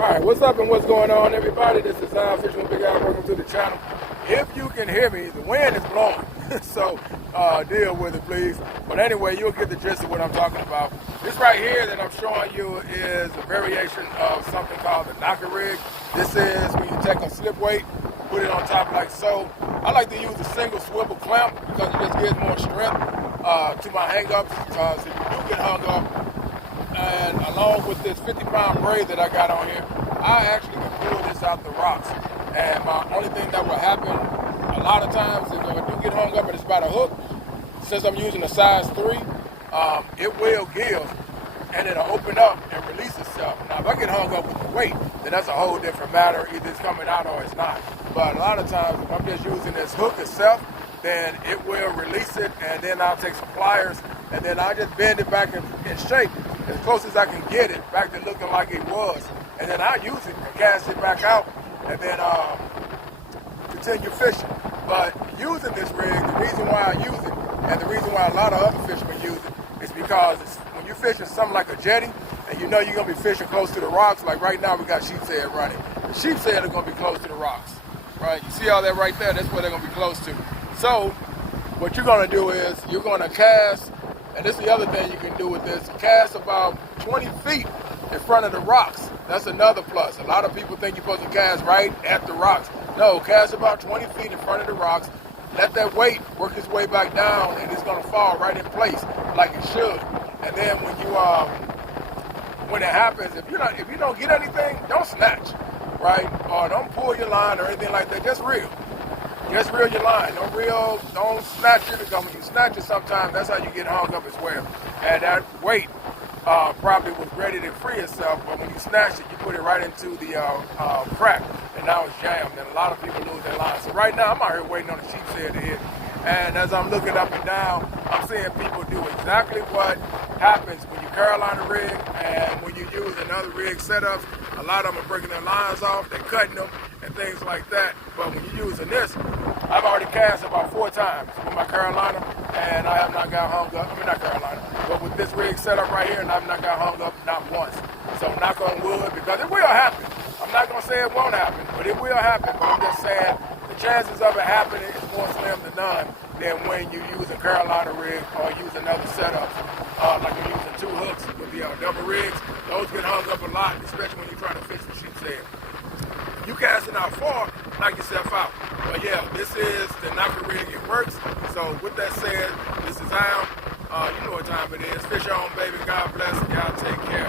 Alright, what's up and what's going on, everybody? This is Al Fishing with Big Al. Welcome to the channel. If you can hear me, the wind is blowing, so deal with it, please. But anyway, you'll get the gist of what I'm talking about. This right here that I'm showing you is a variation of something called the knocker rig. This is when you take a slip weight, put it on top like so. I like to use a single swivel clamp because it just gives more strength to my hang-ups, because if you do get hung up, and along with this 50-pound braid that I got on here, I actually can pull this out the rocks. And my only thing that will happen a lot of times, if I do get hung up and it's by the hook, since I'm using a size 3, it will give and it'll open up and release itself. Now, if I get hung up with the weight, then that's a whole different matter. Either it's coming out or it's not. But a lot of times, if I'm just using this hook itself, then it will release it, and then I'll take some pliers, and then I'll just bend it back in shape as close as I can get it back to looking like it was. And then I'll use it and cast it back out, and then continue fishing. But using this rig, the reason why I use it, and the reason why a lot of other fishermen use it, is because when you're fishing something like a jetty, and you know you're going to be fishing close to the rocks, like right now we got sheep's head running. The sheep's head are going to be close to the rocks, right? You see all that right there? That's where they're going to be close to. So what you're going to do is you're going to cast, and this is the other thing you can do with this, cast about 20 feet in front of the rocks. That's another plus. A lot of people think you're supposed to cast right at the rocks. No, cast about 20 feet in front of the rocks. Let that weight work its way back down, and it's going to fall right in place like it should. And then when it happens, if you don't get anything, don't snatch, right? Or don't pull your line or anything like that. Just reel. Just reel your line. Don't snatch it, because when you snatch it sometimes, that's how you get hung up as well. And that weight probably was ready to free itself, but when you snatch it, you put it right into the crack, and now it's jammed, and a lot of people lose their line. So right now, I'm out here waiting on the sheep's head to hit. And as I'm looking up and down, I'm seeing people do exactly what happens when you Carolina rig and when you use another rig setups. A lot of them are breaking their lines off, they're cutting them, and things like that. But when you're using this, I've already cast about 4 times with my Carolina, and I have not got hung up. I mean, not Carolina, but with this rig setup right here, and I've not got hung up not once. So knock on wood, because it will happen. I'm not going to say it won't happen, but it will happen. But I'm just saying the chances of it happening is more slim than none than when you use a Carolina rig or use another setup. Like you're using 2 hooks with the double rigs. Those get hung up a lot, especially when you're trying to fish the sheep's head. You casting out far, knock yourself out. But yeah, this is the knocker rig. It works. So with that said, this is Al. You know what time it is. Fish on, baby. God bless. Y'all take care.